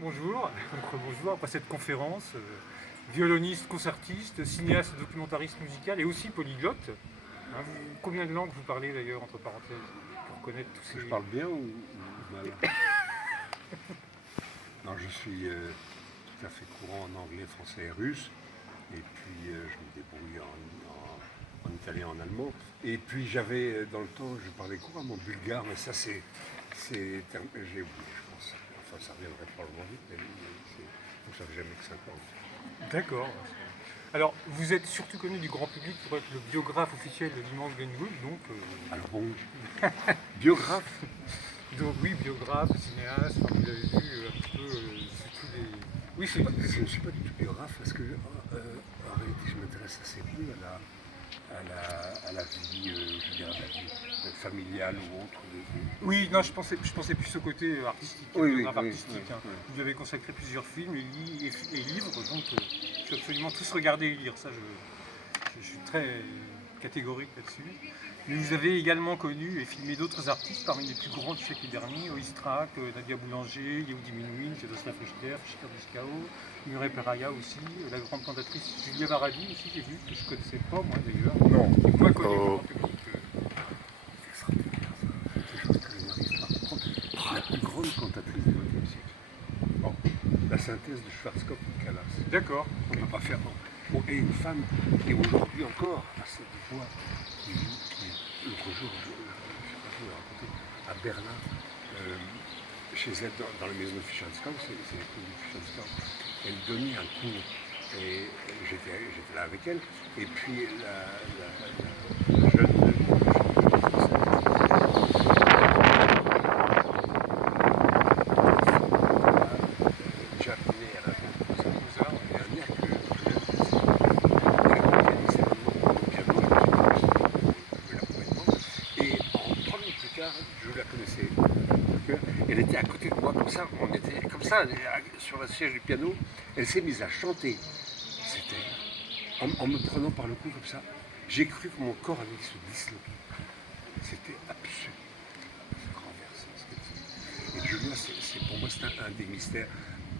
bonjour. Donc, bonjour après cette conférence. Violoniste, concertiste, cinéaste, documentariste musical et aussi polyglotte. Combien de langues vous parlez d'ailleurs, entre parenthèses, pour connaître tous ces... Je parle bien ou mal? Non, je suis tout à fait courant en anglais, français et russe. Et puis je me débrouille en italien, en allemand. Et puis j'avais, dans le temps, je parlais couramment bulgare, mais ça j'ai oublié, je pense. Enfin, ça reviendrait probablement vite, mais donc ça fait jamais que 5 ans. D'accord. Alors, vous êtes surtout connu du grand public pour être le biographe officiel de l'immense Glenn Gould, donc... Alors bon, biographe. Donc oui, biographe, cinéaste, enfin, vous avez vu un petit peu tous les... Oui, je ne suis pas du tout biographe parce que en réalité je m'intéresse assez peu à la vie, je veux dire, à la vie familiale ou autre. Oui, non, je pensais plus au côté artistique, biographe artistique. Oui. Vous avez consacré plusieurs films et livres, donc je suis absolument tous regarder et lire. Ça, je suis très catégorique là-dessus. Mais vous avez également connu et filmé d'autres artistes parmi les plus grands du siècle dernier, Oistrakh, Nadia Boulanger, Yehudi Menuhin, Sviatoslav Richter, Fischer Biscao, Murray Peraya aussi, la grande cantatrice Julia Varadi aussi, j'ai vu, que je ne connaissais pas moi d'ailleurs. Non. Moins connu du grand public. La plus grande cantatrice du XXe siècle. Bon, la synthèse de Schwarzkopf et Callas. D'accord. On ne peut pas faire. Bon, et une femme qui aujourd'hui encore a cette voix qui l'autre jour, je l'ai raconté, à Berlin, chez elle, dans la maison de Fischernskau, c'est l'épouse de Fischernskau, elle donnait un cours. Et j'étais là avec elle. Et puis la jeune je la connaissais. Elle était à côté de moi comme ça, on était comme ça, sur la siège du piano. Elle s'est mise à chanter. C'était en me prenant par le cou comme ça. J'ai cru que mon corps allait se disloquer. C'était absolument renversé. Et Julia, pour moi, c'est un des mystères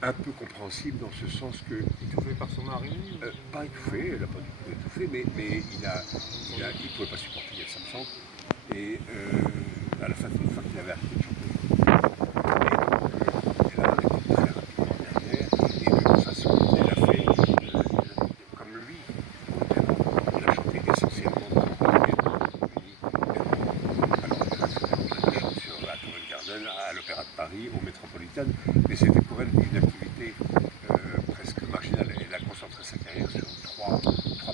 un peu compréhensible dans ce sens que... Étouffée par son mari pas étouffée, elle n'a pas du tout étouffé, mais il ne pouvait pas supporter d'être absente. Et à la fin, une fois qu'il avait arrêté de chanter, elle a arrêté très rapidement derrière, et de toute façon, elle a fait comme lui. Elle a chanté essentiellement dans le piano. Alors, elle a chanté sur la Covent Garden, à l'Opéra de Paris, au Métropolitain, mais c'était pour elle une activité presque marginale. Elle a concentré sa carrière sur trois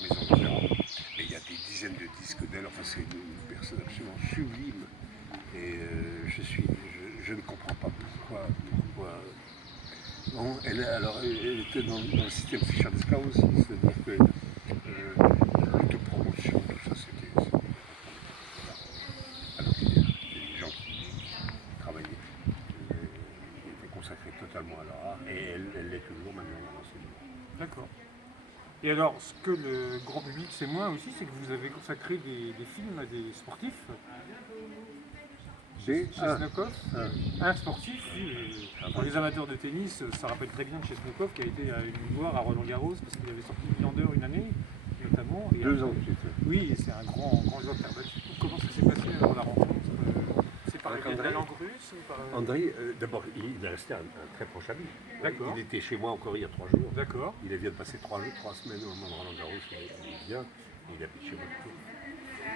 maisons d'opéra. Mais il y a des dizaines de disques d'elle, enfin c'est une personne absolument sublime. Et je ne comprends pas pourquoi. Non, elle était dans le système Fischer-Dieskau aussi, c'est-à-dire que l'autopromotion, tout ça, c'était. Alors qu'il y a des gens qui travaillaient, qui étaient consacrés totalement à leur art, et elle l'est toujours maintenant dans l'enseignement. D'accord. Et alors, ce que le grand public sait moins aussi, c'est que vous avez consacré des films à des sportifs. Chez Chesnokov, un sportif, pour les amateurs de tennis, ça rappelle très bien Chesnokov qui a été voir à Roland Garros parce qu'il avait sorti Million d'heures une année, notamment. Et 2 ans. Oui, c'est un grand joueur terre battue. Comment ça s'est passé alors la rencontre? C'est par la langue russe ou par... André, d'abord, il est resté un très proche ami. D'accord. Il était chez moi encore il y a 3 jours. D'accord. Il vient de passer 3 semaines au moment de Roland Garros, il vient, il habite chez moi toujours.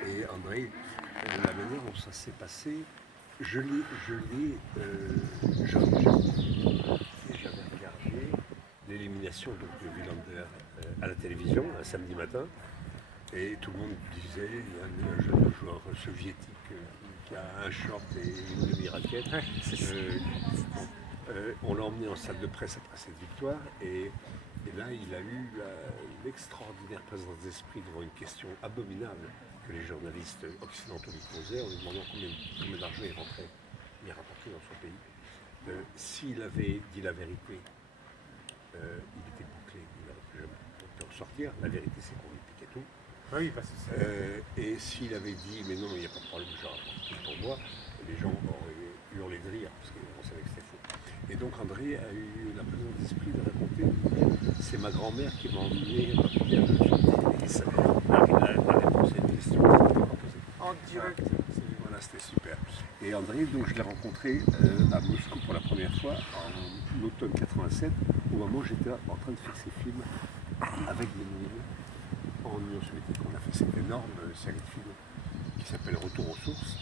Et André, la manière dont ça s'est passé, j'avais regardé l'élimination de Wilander à la télévision un samedi matin, et tout le monde disait il y a un jeune joueur soviétique qui a un short et une demi-raquette. On l'a emmené en salle de presse après cette victoire, et là il a eu l'extraordinaire présence d'esprit devant une question abominable que les journalistes occidentaux lui posaient en lui demandant combien d'argent il rapportait dans son pays. S'il avait dit la vérité, il était bouclé, il n'aurait plus jamais pu en sortir. La vérité, c'est qu'on lui piquait tout. Oui, parce que et s'il avait dit mais non, il n'y a pas de problème, je rapporte tout pour moi, les gens auraient hurlé de rire parce qu'on savait que c'était faux. Et donc André a eu la présence d'esprit de raconter, c'est ma grand-mère qui m'a emmené à la réponse à une question. En direct. Voilà, c'était super. Et André, donc je l'ai rencontré à Moscou pour la première fois en automne 87, au moment où j'étais en train de faire ces films avec Benjamin en Union soviétique. On a fait cette énorme série de films qui s'appelle Retour aux sources.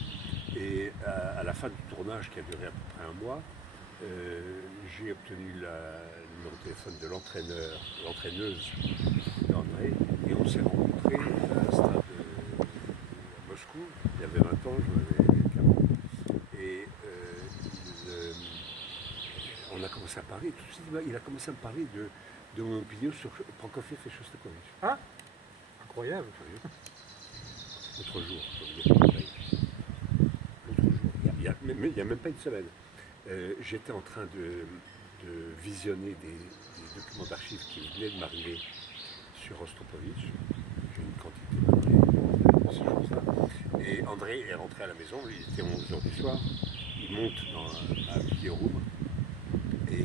Et à la fin du tournage, qui a duré à peu près un mois, j'ai obtenu le numéro de téléphone de l'entraîneuse d'André, et on s'est rencontrés à un stade à Moscou. Il y avait 20 ans, je m'avais 40. Et on a commencé à parler, tout de suite, il a commencé à me parler de mon opinion sur Prokofiev et Shostakovich. Ah, incroyable. L'autre jour, l'autre jour, il n'y a même pas une semaine. J'étais en train de visionner des documents d'archives qui venaient de m'arriver sur Rostropovitch. J'ai une quantité de ces choses-là. Et André est rentré à la maison, il était 11h du soir. Il monte dans un vidéoroom. Et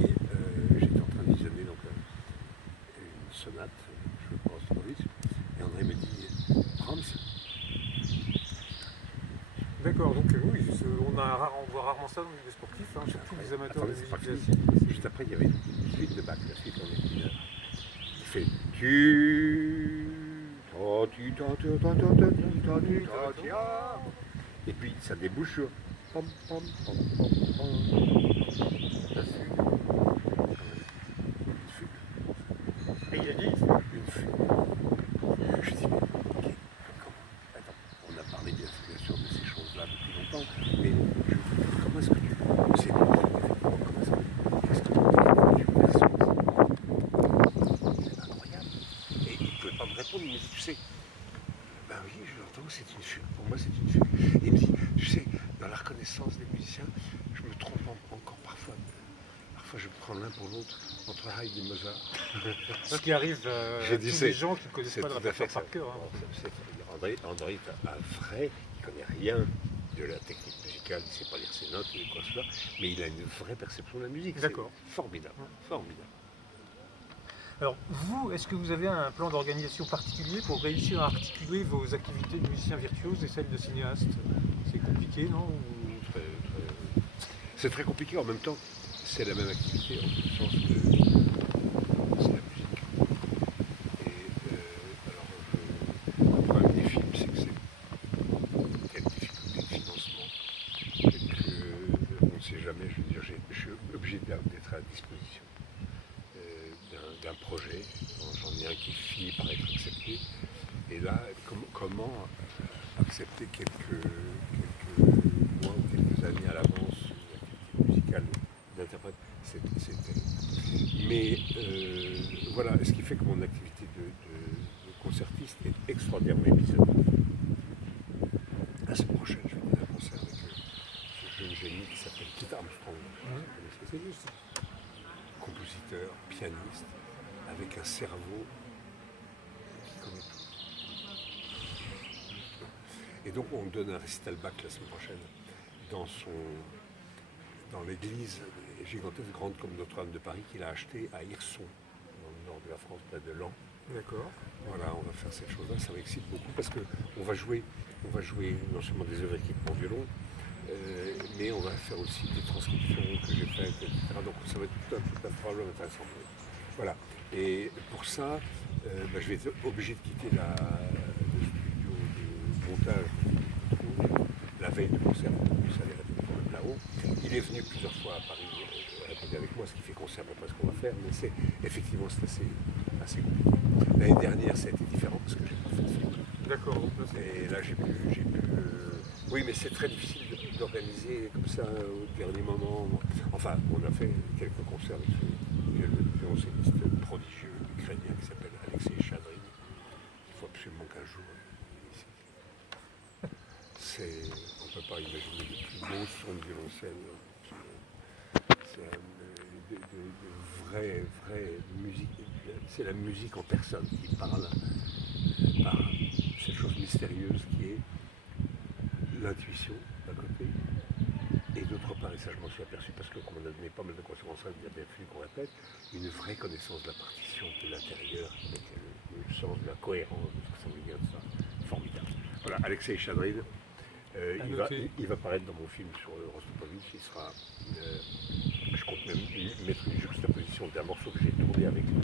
j'étais en train de visionner donc, une sonate jouée par Rostropovitch. Et André me dit Brahms. D'accord, donc oui, on voit rarement ça dans les sportifs, hein, surtout les amateurs de musique classique. Juste après, il y avait une suite de Bach, la suite en est mineur. Il fait tu, et puis ça débouche sur pom, pom, pom, pom, pom. La fugue. Une fugue. Et il a dit Une fugue. Je dis, mais ok, attends, on a parlé bien sûr de ces choses-là depuis longtemps, mais comment est-ce que tu sais comment est-ce que qu'est-ce que tu perçois? C'est incroyable. Et il ne pouvait pas me répondre, il me dit, tu sais, ben oui, je l'entends, c'est une fugue. Pour moi, c'est une fugue. Et il me dit, tu sais, dans la reconnaissance des musiciens, je me trompe encore parfois. Parfois, je prends l'un pour l'autre entre Haydn et Mozart. ce qui arrive à tous les gens qui ne connaissent pas le répertoire par cœur. Hein. André est un vrai, il ne connaît rien de la technique musicale, il ne sait pas lire ses notes ou quoi que ce soit, mais il a une vraie perception de la musique. D'accord. C'est formidable, formidable. Alors vous, est-ce que vous avez un plan d'organisation particulier pour réussir à articuler vos activités de musicien virtuose et celles de cinéaste? C'est compliqué, non? C'est très compliqué, en même temps, c'est la même activité, en le sens que c'est la musique. Et alors, le problème des films, c'est que c'est une difficulté de financement, qu'on ne sait jamais. Je veux dire, je suis obligé d'être à disposition d'un projet. J'en ai un qui finit par être accepté. Et là, comment accepter quelques mois ou quelques années à l'avance une activité musicale d'interprète, c'est terrible. Mais voilà, ce qui fait que mon activité de concertiste est extraordinairement épisodique. La semaine prochaine, je vais donner un concert avec ce jeune génie qui s'appelle Kit Armstrong. C'est juste compositeur, pianiste, avec un cerveau qui connaît tout. Et donc on donne un récital Bach la semaine prochaine dans l'église gigantesque, grande comme Notre-Dame de Paris, qu'il a achetée à Hirson, dans le nord de la France, près de Laon. D'accord. Voilà, on va faire cette chose-là, ça m'excite beaucoup parce qu'on va jouer non seulement des œuvres écrites pour violon, mais on va faire aussi des transcriptions que j'ai faites, etc. Donc ça va être tout un problème intéressant. Voilà. Et pour ça, je vais être obligé de quitter le studio de montage la veille du concert. Ça allait répéter quand même là-haut. Il est venu plusieurs fois à Paris répéter avec moi, ce qui fait qu'on sait à peu près ce qu'on va faire, mais effectivement c'est assez compliqué. L'année dernière, ça a été différent parce que j'ai pas fait de film. D'accord. Et là, j'ai pu oui, mais c'est très difficile d'organiser comme ça au dernier moment. Enfin, on a fait quelques concerts avec ce violoncelliste prodigieux ukrainien qui s'appelle Alexei Chadrin. Il faut absolument qu'un jour on ne peut pas imaginer les plus beaux sons de violoncelle. C'est de vraie musique. C'est la musique en personne qui parle par cette chose mystérieuse qui est l'intuition d'un côté Et d'autre part, et ça je m'en suis aperçu parce que comme on a donné pas mal de conférences, il a bien fallu qu'on répète, une vraie connaissance de la partition de l'intérieur, avec le sens de la cohérence, de ce que ça veut dire de ça. Formidable. Voilà, Alexei Chadrin, il va paraître dans mon film sur Rostropovitch, il sera, je compte même mettre une juxtaposition d'un morceau que j'ai tourné avec lui,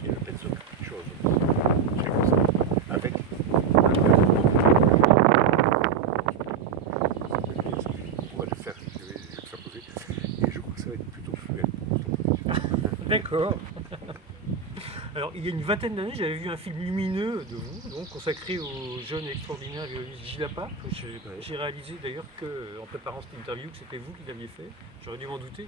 qui est le Pezzo Capriccioso, avec D'accord. Alors, il y a une vingtaine d'années, j'avais vu un film lumineux de vous, donc consacré au jeune et extraordinaire violoniste Gilles Apap. J'ai réalisé d'ailleurs qu'en préparant cette interview que c'était vous qui l'aviez fait. J'aurais dû m'en douter.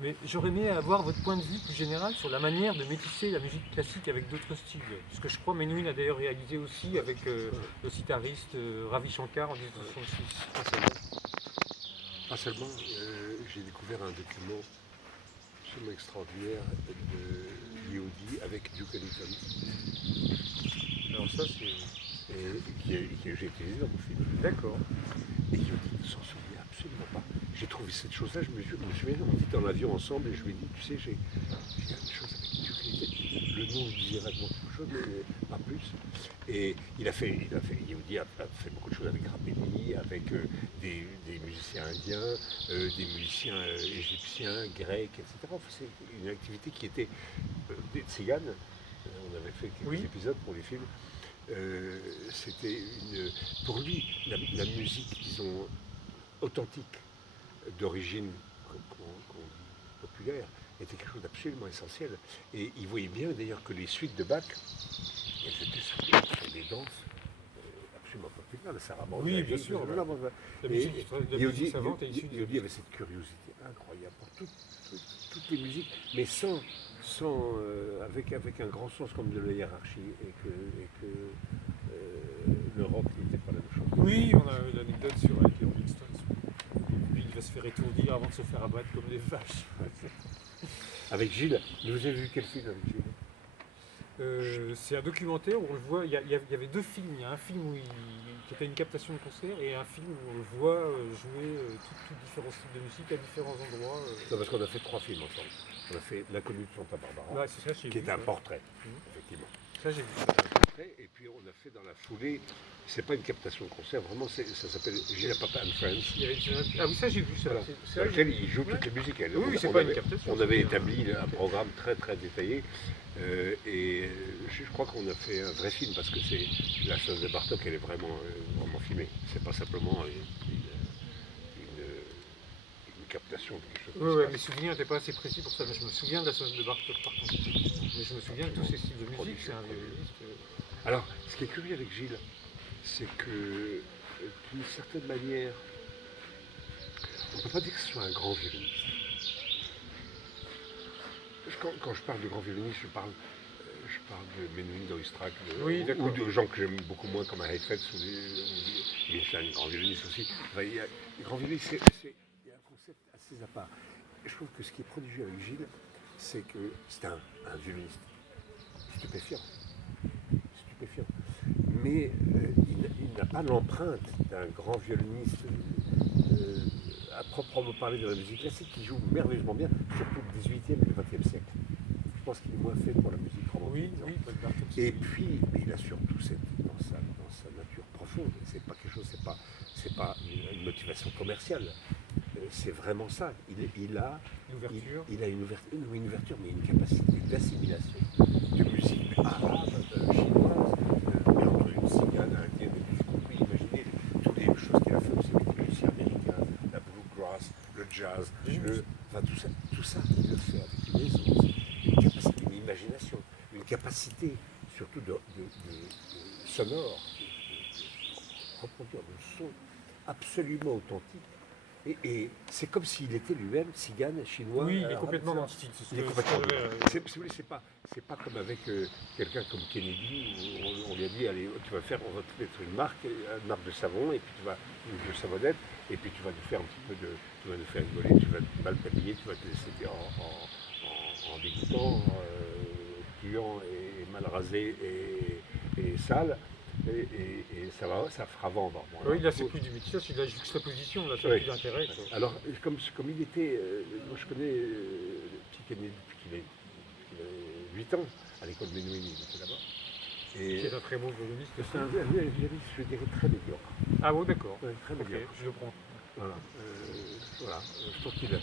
Mais j'aurais aimé avoir votre point de vue plus général sur la manière de métisser la musique classique avec d'autres styles. Ce que je crois Menuhin a d'ailleurs réalisé aussi avec le sitariste Ravi Shankar en 1966. Pas seulement, j'ai découvert un document absolument extraordinaire de Yehudi avec Duke Ellington. Alors ça c'est... que j'ai utilisé dans mon film. D'accord. Et Yehudi ne s'en souvient absolument pas. J'ai trouvé cette chose-là, je me souviens, on était dans l'avion ensemble et je lui ai dit, tu sais, j'ai une chose avec Duke Ellington. Le nom disait vaguement quelque chose, mais pas plus. Et Yehudi a fait beaucoup de choses avec Rapelli, avec des musiciens indiens, des musiciens égyptiens, grecs, etc. Enfin, c'est une activité qui était des tziganes. On avait fait quelques épisodes pour les films. C'était pour lui, la musique, disons, authentique, d'origine qu'on dit populaire, était quelque chose d'absolument essentiel. Et il voyait bien d'ailleurs que les suites de Bach, elles étaient sur des danses absolument populaires, la sarabande. Oui, bien sûr. La musique savante est issue de... Yehudi avait cette curiosité incroyable pour toutes les musiques, mais avec un grand sens comme de la hiérarchie, et que le rock n'était pas la même chose. Oui, on a l'anecdote sur avec les Rolling Stones. Lui, il va se faire étourdir avant de se faire abattre comme des vaches. Avec Gilles, vous avez vu quel film avec Gilles? C'est un documentaire où on le voit, il y avait deux films. Il y a un film qui était une captation de concert et un film où on le voit jouer tous différents styles de musique à différents endroits. Non, parce qu'on a fait 3 films ensemble. On a fait L'inconnu de Santa Barbara, qui est un portrait, effectivement. Ça, j'ai vu. Et puis on a fait dans la foulée, c'est pas une captation de concert, vraiment ça s'appelle Gilles Apap and Friends. Ah oui, ça j'ai vu ça. Voilà. Dans lequel il joue toutes les musiques. Oui, c'est pas une captation. On avait établi un programme très très détaillé et je crois qu'on a fait un vrai film parce que c'est la chose de Bartók, elle est vraiment filmée. C'est pas simplement une captation de quelque chose. Oui, mes souvenirs n'étaient pas assez précis pour ça, mais je me souviien de la sauce de Bartók par contre. Mais je me souviens de tous ces styles de musique, c'est un violoniste. Alors, ce qui est curieux avec Gilles, c'est que d'une certaine manière, on ne peut pas dire que ce soit un grand violoniste. Quand je parle de grand violoniste, je parle de Menuhin, d'Oistrakh, ou de gens que j'aime beaucoup moins comme un Heifetz ou Michelin, grand violoniste aussi. Enfin, grand violoniste, il y a un concept assez à part. Je trouve que ce qui est prodigieux avec Gilles, c'est que c'est un violoniste stupéfiant. Mais il n'a pas l'empreinte d'un grand violoniste à proprement parler de la musique classique qui joue merveilleusement bien, surtout le 18e et le 20e siècle. Je pense qu'il est moins fait pour la musique romantique. Oui, et puis, mais il a surtout dans sa nature profonde. C'est pas quelque chose, c'est pas une motivation commerciale. C'est vraiment ça. Il a une ouverture, mais une capacité d'assimilation de musique arabe, chinoise, mélange d'une cigane, indienne, et tout ce qu'on peut imaginer. Toutes les choses qu'il a fait aussi avec les musiciens américains, la bluegrass, le jazz, tout ça, il le fait avec une aisance, une capacité, une imagination, une capacité surtout de sonore, de reproduire de son absolument authentique. Et c'est comme s'il était lui-même cigane, chinois. Oui, il est complètement dans le style. C'est pas comme avec quelqu'un comme Kennedy, où on lui a dit, allez, on va te mettre une marque de savon, et puis de savonnette, et puis tu vas nous faire un petit peu tu vas nous faire rigoler, tu vas mal t'habiller, tu vas te laisser en dégoûtant, puant et mal rasé et sale. Et ça fera vendre. Bon, oui, là c'est plus du métissage, c'est de la juxtaposition, là ça n'a plus d'intérêt. Alors, comme il était, moi je connais le petit Kennedy depuis qu'il avait 8 ans, à l'école Menuhin, il était là-bas. C'est un très bon violoniste. C'est un violoniste, je dirais, très médiocre. Ah bon, d'accord. Ouais, très médiocre. Je le prends. Voilà. Je trouve qu'il n'a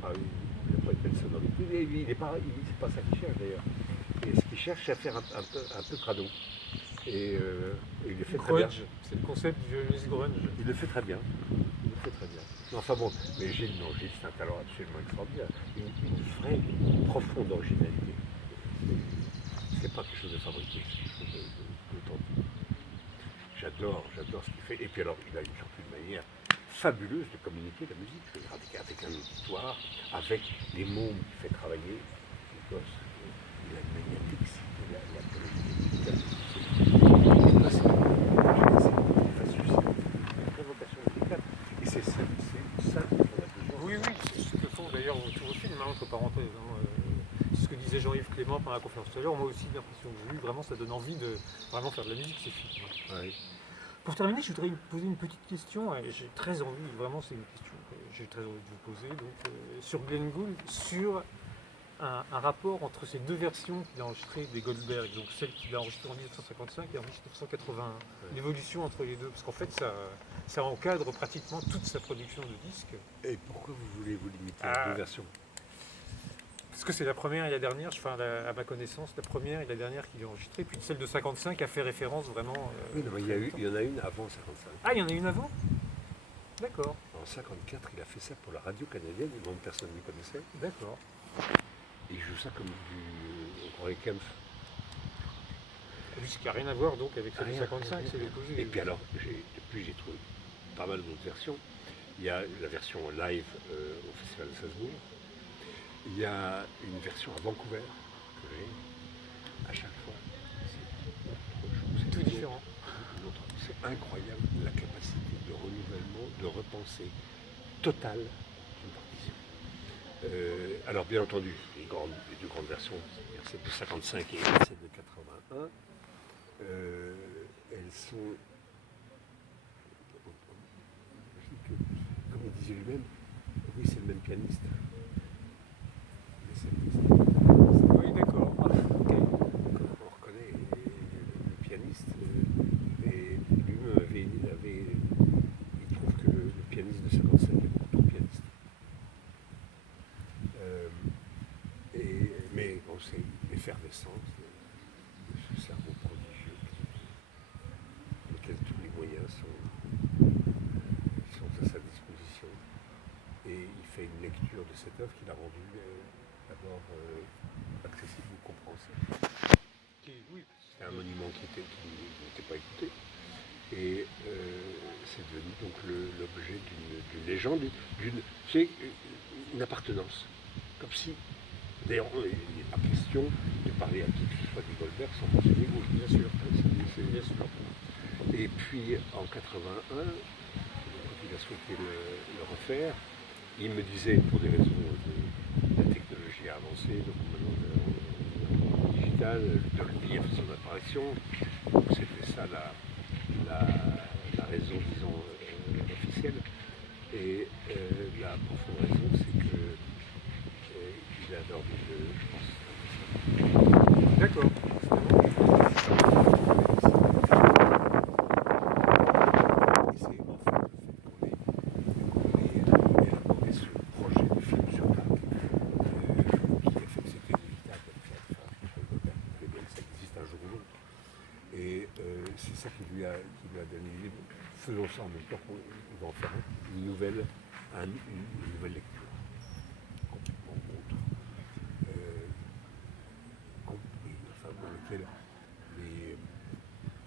pas une belle sonorité. C'est pas ça qu'il cherche d'ailleurs. Et ce qu'il cherche, c'est à faire un peu crado. Et il le fait très bien. C'est le concept du violoniste grunge. Il le fait très bien. Enfin bon, mais Gilles, c'est un talent absolument extraordinaire. Une vraie, profonde originalité. C'est pas quelque chose de fabriqué, c'est quelque chose d'authentique. J'adore ce qu'il fait. Et puis alors, il a surtout une manière fabuleuse de communiquer la musique, avec un auditoire, avec les mots qu'il fait travailler. Les gosses, il a une manière d'exciter la curiosité musicale. Là, c'est une vocation musicale. Et c'est ça qu'on a besoin. Oui, c'est ce que font d'ailleurs tous vos films, entre parenthèses. C'est ce que disait Jean-Yves Clément pendant la conférence tout à l'heure. Moi aussi, l'impression que j'ai eue, vraiment, ça donne envie de vraiment faire de la musique, ces films. Oui. Pour terminer, je voudrais vous poser une petite question. J'ai très envie, vraiment, c'est une question que j'ai très envie de vous poser. Donc, sur Glenn Gould, sur un rapport entre ces deux versions qu'il a enregistrées des Goldberg, donc celle qu'il a enregistrée en 1955 et en 1981. L'évolution entre les deux, parce qu'en fait, ça encadre pratiquement toute sa production de disques. Et pourquoi vous voulez vous limiter à deux versions? Parce que c'est la première et la dernière, à ma connaissance, la première et la dernière qu'il a enregistrée. Puis celle de 55 a fait référence vraiment. Oui, non, il y en a une avant 55. Ah, il y en a une avant? D'accord. En 54, il a fait ça pour la radio canadienne, et même personne ne le connaissait. D'accord. Il joue ça comme du Roy Kempf. Ce qui n'a rien à voir donc avec celle de 55, c'est déposé. Et puis alors, depuis j'ai trouvé pas mal d'autres versions. Il y a la version live au Festival de Salzbourg. Il y a une version à Vancouver que j'ai. À chaque fois, c'est tout différent. C'est incroyable la capacité de renouvellement, de repensée totale d'une partition. Alors bien entendu, les deux grandes versions, celle de 55 et celle de 81, elles sont, comme il disait lui-même, oui c'est le même pianiste. Oui, d'accord. Okay. On reconnaît le pianiste, et lui-même il trouve que le pianiste de 55 est beaucoup trop pianiste. Mais bon, c'est l'effervescence de ce cerveau prodigieux auquel tous les moyens sont à sa disposition. Et il fait une lecture de cette œuvre qu'il a rendue d'abord accessible ou compréhensible. C'est un monument qui n'était pas écouté. Et c'est devenu donc l'objet d'une légende, une appartenance. Comme si, d'ailleurs, il n'est pas question de parler à qui que ce soit du Goldberg sans mentionner Gould, bien sûr. Bien sûr. Et puis en 81, quand il a souhaité le refaire, il me disait, pour des raisons de la technologie avancée, donc maintenant digital, Dolby a fait son apparition, c'était ça la raison, disons, officielle. Et la profonde raison, c'est qu'il a dormi je pense. D'accord. Et c'est en fait le fait qu'on ait élaboré ce projet de film sur Bach qui a fait que c'était inévitable de faire quelque chose de ça existe un jour ou l'autre. Et c'est ça qui lui a donné l'idée. Faisons ça en même temps qu'on va en faire une nouvelle lecture complètement autre, dans lequel il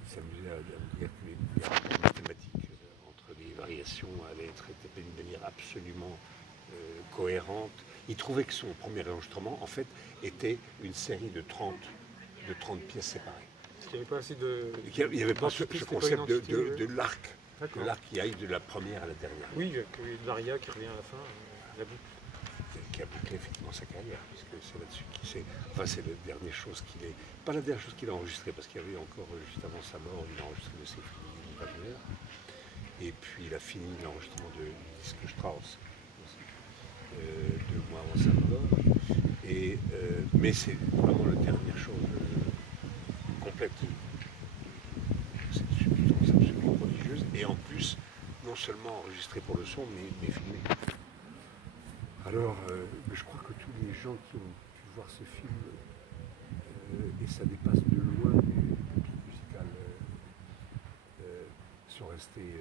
s'amusait à me dire que les rapports mathématiques entre les variations allaient être établis d'une manière absolument cohérente. Il trouvait que son premier enregistrement, en fait, était une série de 30 pièces séparées. Il n'y avait pas assez de... Il n'y avait pas ce concept de l'arc. L'arc qui aille de la première à la dernière. Oui, avec l'aria qui revient à la fin, la boucle. qui a bouclé effectivement sa carrière, puisque c'est là-dessus qu'il s'est. Enfin, c'est la dernière chose qu'il est. Pas la dernière chose qu'il a enregistrée, parce qu'il y avait encore, juste avant sa mort, il a enregistré le symphonie de Wagner. Et puis il a fini l'enregistrement du disque Strauss, aussi, 2 mois avant sa mort. Mais c'est vraiment la dernière chose complète. C'est absolument prodigieuse. Et en plus, non seulement enregistré pour le son, mais filmé. Alors, je crois que tous les gens qui ont pu voir ce film, et ça dépasse de loin les publics musicales, sont restés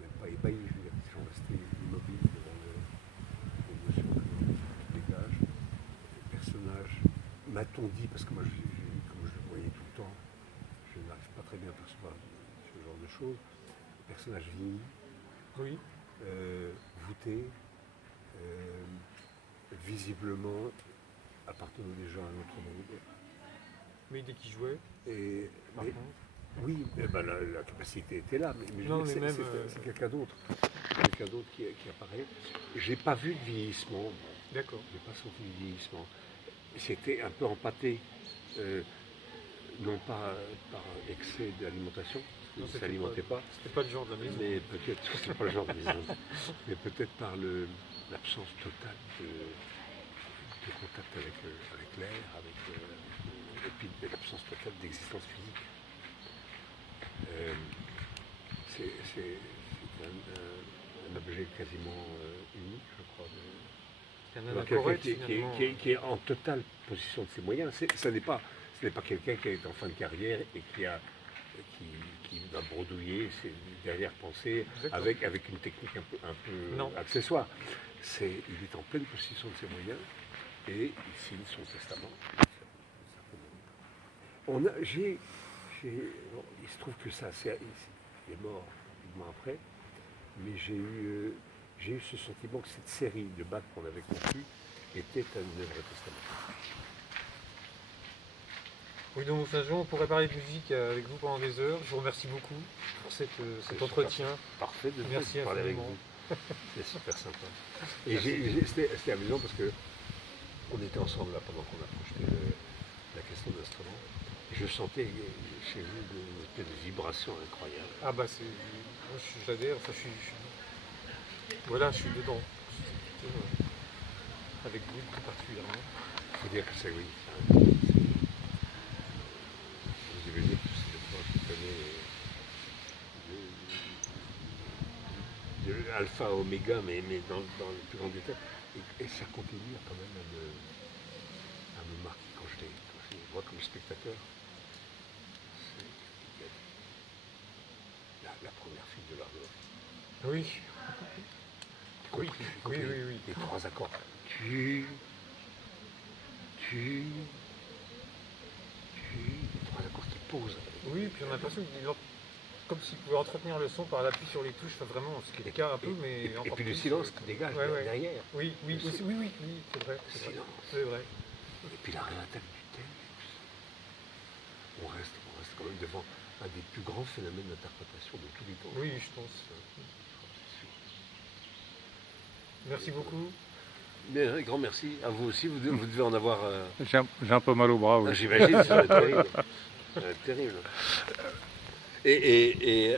même pas ébahis, je veux dire, ils sont restés immobiles devant l'émotion que dégage. Le personnage, m'a-t-on dit, parce que moi, comme je le voyais tout le temps, je n'arrive pas très bien à percevoir ce genre de choses. Le personnage vieillit, Oui. voûté, visiblement appartenant déjà à un autre monde. Mais dès qu'il jouait, par Mais, contre. oui, la capacité était là, mais Non, je veux mais dire, même, c'est quelqu'un d'autre. Quelqu'un d'autre qui apparaît. J'ai pas vu de vieillissement. D'accord. J'ai pas senti de vieillissement. C'était un peu empâté, non pas par excès d'alimentation, parce Non, qu'il ne c'était s'alimentait pas, C'était pas le genre de la maison. mais peut-être, c'est pas le genre de maison, mais peut-être par l'absence totale de contact avec l'air, et puis l'absence totale d'existence physique. C'est un objet quasiment unique, je crois. Un Alors, anachorète, quelqu'un finalement. qui est en totale possession de ses moyens. Ce n'est pas quelqu'un qui est en fin de carrière et qui va brodouiller ses dernières-pensées D'accord. avec une technique un peu accessoire. Il est en pleine possession de ses moyens et il signe son testament. Il se trouve que il est mort rapidement après, mais j'ai eu ce sentiment que cette série de Bach qu'on avait conclue était un œuvre testamentaire. Oui, donc on pourrait parler de musique avec vous pendant des heures. Je vous remercie beaucoup pour cet entretien. Parfait de Merci parler avec infiniment. vous. C'est super sympa. Et c'était amusant parce que on était ensemble là pendant qu'on a projeté la question d'instrument. Je sentais chez vous une espèce de vibration incroyable. Ah bah moi j'adhère, enfin voilà, je suis dedans. Avec vous tout particulièrement. Il faut dire que c'est oui. Vous avez dit que c'est le point qui connaît de alpha à oméga, mais dans le plus grand détail. Et ça continue quand même à me marquer quand je les vois comme spectateur. La première fille de l'horloge. Oui. Oui. Les 3 accords. Les 3 accords qui posent. Oui, puis on a l'impression qu'il comme s'il pouvait entretenir le son par l'appui sur les touches, enfin, vraiment, ce qui est un peu, mais et encore puis plus, le silence qui dégage derrière. Oui, c'est vrai. C'est vrai. Et puis la réattaque du texte. On reste quand même devant un des plus grands phénomènes d'interprétation de tous les temps. Oui, je pense. Merci beaucoup. Bien, un grand merci. À vous aussi, vous devez en avoir. J'ai un peu mal au bras, oui. J'imagine, ça va être terrible. Ça va être terrible. Et